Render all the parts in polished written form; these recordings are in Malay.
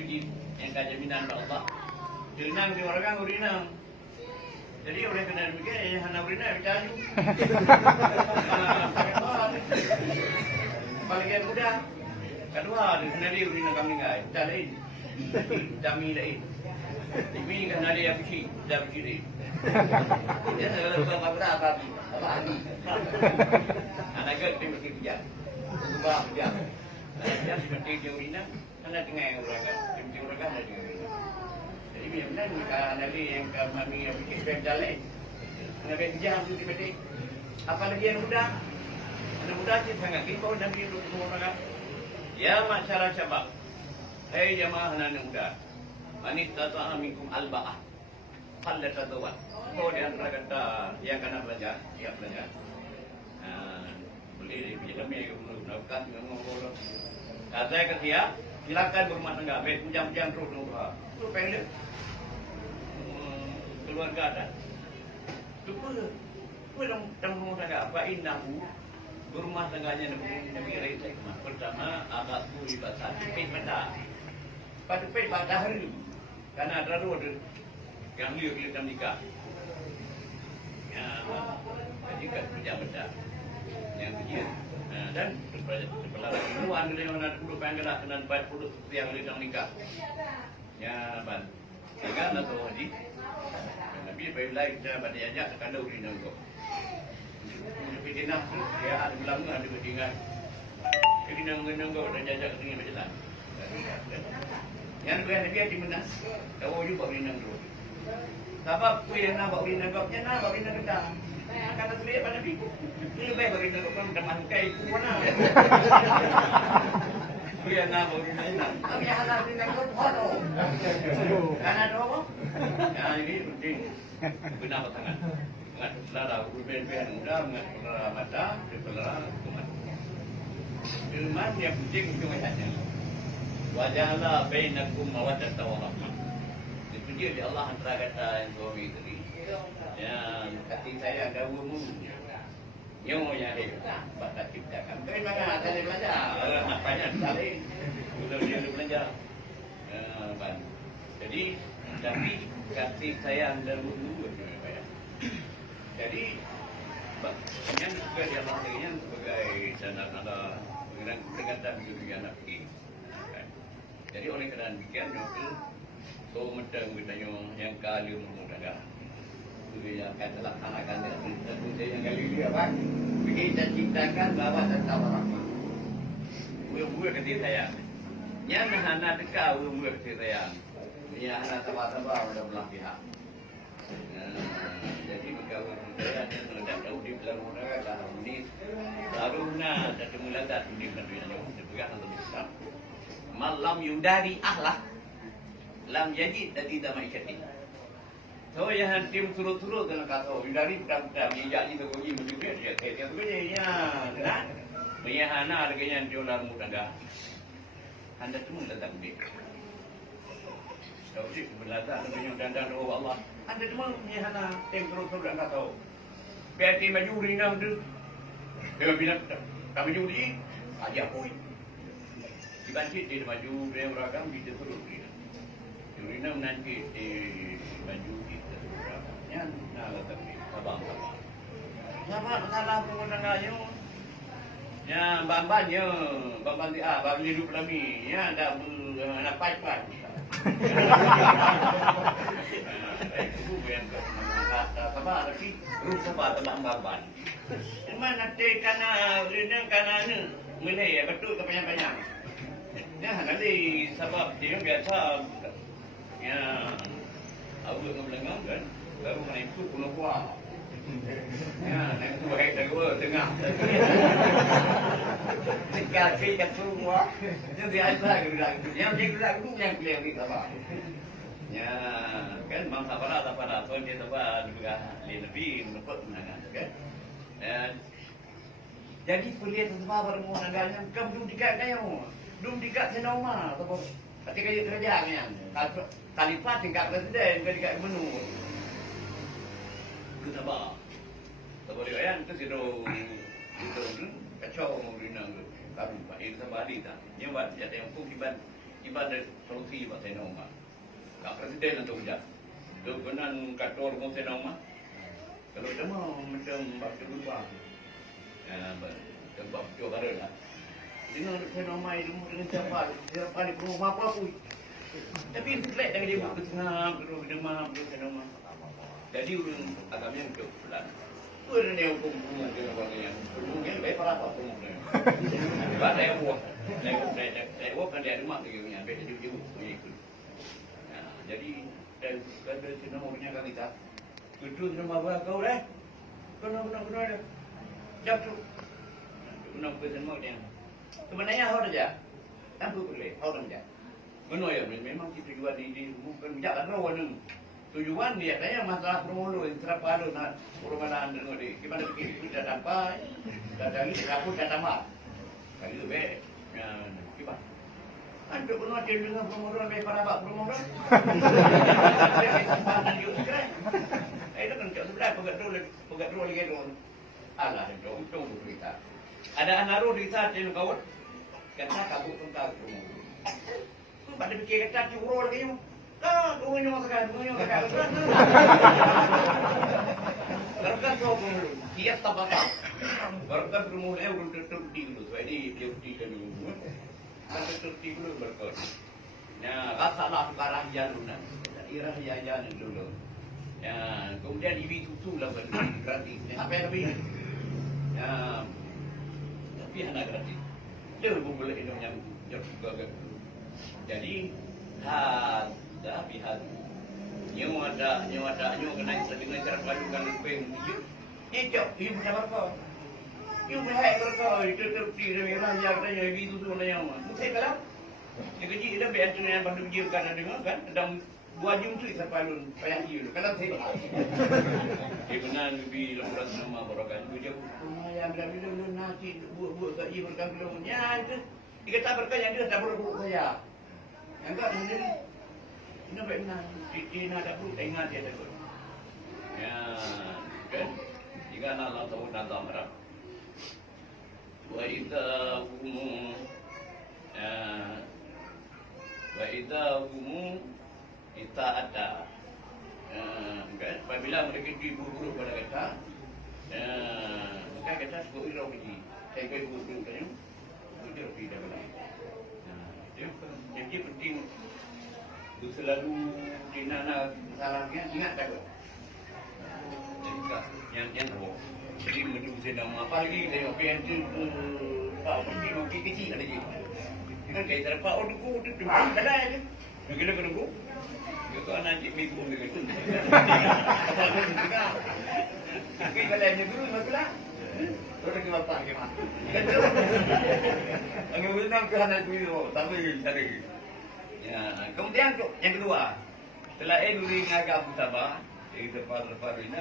masjid yang ada jaminan Allah. Renang di orang urinang. Jadi oleh kerana demikian, yang hendak berenang bercaju. Paling mudah. Kedua, kena dia berenang kami enggak. Tak lain. Kami lain. Ini kan ada yang bersih. Dah bersih lain. Ya, kalau apa lagi. Anak kita mesti kerja. Ubah kerja. Kerja seperti dia berenang. Anak tengah orang kan. Mesti orang kan ada dia berenang. Jadi biar-biar Nabi yang kami fikir berjalan, Nabi jam tu tiba-tiba. Apalagi yang muda, anak muda je sangat kipau Nabi itu semua orang. Ya masyarakat syabab, hei jamaah anak muda, manis tata amikum alba'ah, qalla tadawat. Kau di antara kata yang kena belajar, siap belajar. Boleh dia kami melakukan ngomong-ngomong. Saya kata silakan berumah tangga, baik jam-jam terus nunggu. Tu pengen keluarga ada. Cuba dalam rumah tangga. Fa innahu berumah tangganya Nabi Rasul. Pertama agak puri basah pin pada. Pada pin pada hari. Karena ada roda yang liuk dalam nikah. Ya, jadi kat kerja benda yang dia. Dan sebelah luar dia mana dulu pengen kena 40 yang dalam nikah. Ya, ban. Jangan atau haji. Nabi baik kita pada ajak kalau di nangkop. Tapi dia nak dia ada bilang ada ketinggalan. Jadi nangkop dan jajak dengan berjalan. Yang dua Nabi di mana? Tahu juga di nangkop. Sebab tu yang nak bawa di nangkopnya nak bawa di nangkop. Kata selia pada Nabi. Ini baik bawa di nangkop kan teman kai ku mana. Dia nak berenang. Kami hendak berenang pun bodoh. Karena ada apa? Ya ini penting. Benar pasangan. Mengat selera berbeza muda, mengat selera mata, selera kumat. Ilman yang penting cuma saja. Wajahlah bainakum mawaddatan wa rahmah. Itu dia di Allah antara kata yang suami tadi. Ya, hati saya ada umumnya. Yang ya batas ciptakan. Tapi mana ada yang belajar? Apanya saling. Sudah dia belajar. Jadi tapi kasih sayang dan bulu. Jadi yang juga dia maknanya sebagai ada dengan juga anak ini. Jadi oleh kerana demikian itu so macam kita yang kali mudah. Yang akan dilaksanakan dengan yang kali ini apa? Kita ciptakan bahwa tentang rahmat. Buat kerja saya. Yang hana dekat buat kerja saya. Yang hana tambah-tambah ada belah pihak. Jadi berkawan saya dan meledak tahu di belakang mereka dalam ini baru nak ada meledak di belakang yang juga untuk Islam. Malam yudari ahlah lam jadi tadi damai kati. So yang tim turut-turut dalam kata dari budak-budak bijak itu bunyi menjadi dia kata begini ya kan bayana harganya dia dalam tangga anda semua datang di tahu sih belada dengan dandan oh Allah anda semua bayana tim turut-turut dalam kata berarti maju rinang tu dia bilang kami judi aja pun dibanci dia maju dia beragam dia turut rinang nanti di maju yang nak tapi abang. Siapa salah pengguna kayu? Ya, bambannya, bamban dia, bamban hidup kami. Ya, ada anak pipe. Itu yang kata apa lagi? Rusak apa bamban. Mana tekana, renang kanana, mulai ya betul kepanjang-panjang. Ya, nanti sebab dia biasa ya awak ngebelengang kan. Baru naik tu pulau kuah. Ya, naik tu hai dua tengah. Sekali kat semua. Jadi ada gerak. Yang dia gerak tu yang beliau ni apa? Ya, kan mangsa para tuan dia apa juga lebih mendapat menangan kan. Jadi kuliah semua bermu nangannya kamu dikat kayu. Dum dikat senoma atau ketika dia kerja kan. Khalifah tingkat presiden ketika menunggu. Kita bah, tapi dia yang tu sido kacau mau berenang tu, kamu pak ini sama adi tak, yang buat jadi yang pun kiban ibadat solusi buat saya nama. Kak Presiden atau tidak. Kebenaran kantor pun saya nama. Kalau cuma macam baca lupa. Sebab tu ada lah. Dengan saya nama itu dengan siapa ni perlu apa pun. Tapi selek dengan dia buat bertengah, berdemam, bertengah. Jadi orang agamanya untuk pelan. Orang yang hukum dengan orang yang mungkin baik para apa pun. Sebab saya buat, saya buat kan dia rumah dia punya, baik dia ikut. Jadi kalau cina orangnya kami tak, kedua rumah bawa kau dah, kena dah, jatuh, kena bertemu dia. Sebenarnya awak saja, tanpa boleh, awak saja. Benar ya, memang kita jual di bukan jalan rawan. Tujuan dia kaya masalah permulu terapa lu nak perumahan dengan dia. Gimana fikir kita sampai dari kapur dah tamat. Kalau be gimana? Anda pernah dengan permulu be para bak permulu? Itu kan kat sebelah pegat dulu lagi tu. Alah itu berita. Ada anaru di saat dia kawat kata kabut tentang permulu. Tu pada fikir kata curol lagi. Menyo sekali. Berkat kau dulu, dia tabata. Berkat rumah orang tutup di dulu, jadi dia tutup dulu. Ada tutup dulu berkat. Nah, rasalah barang jalunan, irah jajan dulu. Ya, kemudian ibu susu lah berarti. Apa yang lebih? Ya, tapi anak gratis. Dia boleh itu yang juga. Jadi, dah pihak nyu ada kena dengan cara padukan lebih dia cok ibu berapa ibu berapa itu tertib merah yang ada ibu tu yang saya kalau yang kecil dah biar tu yang pandu dia kan ada kan sedang 2 jam tu terpalun payah dia kalau saya dia benar lebih lepas nama borokan dia yang bila nasi buat kat ibu berkam nya itu dia kata berkah yang dia dah berbuat saya yang tak sendiri. Ini benar, Cina ada pun tengah dia ada. Ya, kan? Jika nak tahu nak marah. Wa idza humu kita ada. Kan? Apabila mereka diburu-buru pada kita, maka kita sebut irau biji. Saya kau buru-buru kan? Itu tidak benar. Jadi penting. Itu selalu di mana salahnya ingat tak? Yang tahu. Jadi menuju saya nama apa lagi saya option tu apa pergi kecil ada je. Dengan kait terpa duku tu ada je. Begitu ke duku? Itu anak cik minggu begitu. Tapi kalau yang dulu masalah orang ke bapak ke mak. Angin berenang ke anak tu tapi ada. Ya, kemudian yang kedua, setelah duri ngagak Sabah, di tempat-tempat ini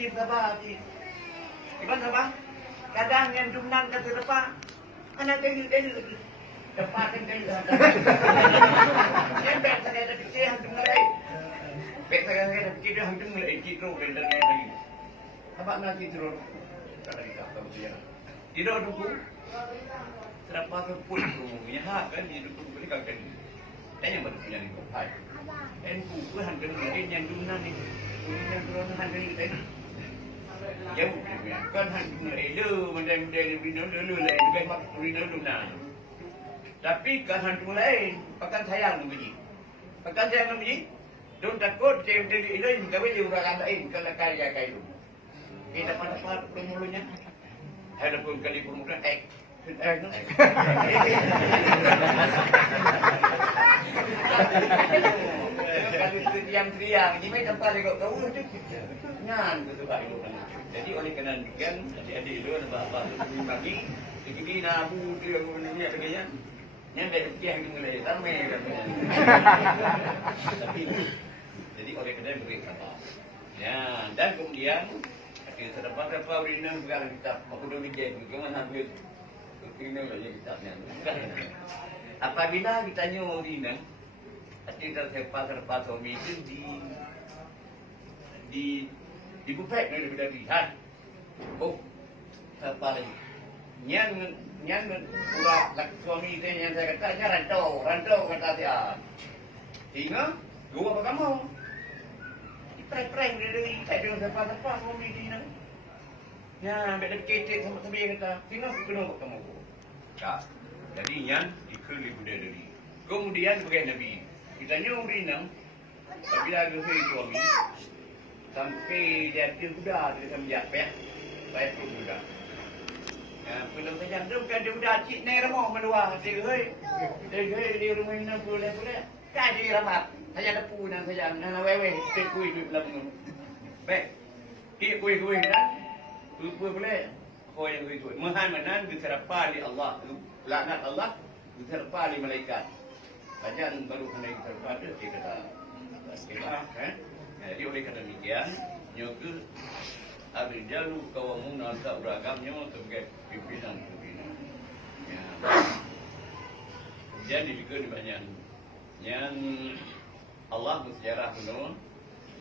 kita Sabah, Iban Sabah, kadang yang jumnan kata Sabah, anak kayu lagi, tempat yang kayu yang baik saya ada fikir hantum mulai, baik saya ada fikir hantum mulai citro dan lagi, apa nanti citro, kalau kita tahu dia, tidak duku, terapa kepul tu, ya kan dia duku boleh kagak. Yang baru punya ni kopai. NU pun hantar mungkin yang jumlah ni, yang turun hantar ni tadi. Jauh dia kan hantar elu, macam dia bina dulu lah, juga mak bina dulu nak. Tapi kan hantar lain, pakan sayang begini. Pakan sayang begini, don't takut dia dari ini, kau boleh orang lain kalau kaya kayu. Kita dapat permulunya, ada pun kali permulunya, kalau triang-triang, ini macam apa dia kau tu? Ngan betul tak itu. Jadi oleh kerana demikian, adik-adik itu ada bapak lagi, jadi nabu dia punya begini, yang dari yang mulai ramai kan. Tapi jadi oleh kerana beri sabar. Ya, dan kemudian kita terdapat apa berinan sekarang kita mahu dulu jadi bagaimana habis. Ini saja kitabnya. Apabila kita nyu dinang, kita tersepas suami itu di bupet ni lebih dari. Oh, apa lagi? Yang Nyan pura suami itu yang saya kata, nya rantau kata dia. Ingat, gua apa kamu? Prank dia tak ada siapa-siapa suami dia. Ya, beda kecek sama dia kata, tinggal kena kamu. Tak. Jadi Nyan ikut ibuda dari. Kemudian sebagai Nabi, kita nyuri nang, apabila ada suami, sampai dia sudah dia sampai baik pun sudah. Belum saja tu kan dia sudah cik ni ramah medua dia di rumah ni boleh kan dia ramat saya ada pun dan saya nak wewe kui belum baik kui kan boleh koi yang kui mahan manan diserapa li Allah laknat Allah diserapa li malaikat baca baru kena diserapa tu dia kata kan jadi oleh kata demikian nyoku Ar-rijalu qawwamuna 'ala beragamnya sebagai pimpinan. Ya. Jadi juga di banyak yang Allah bersejarah kuno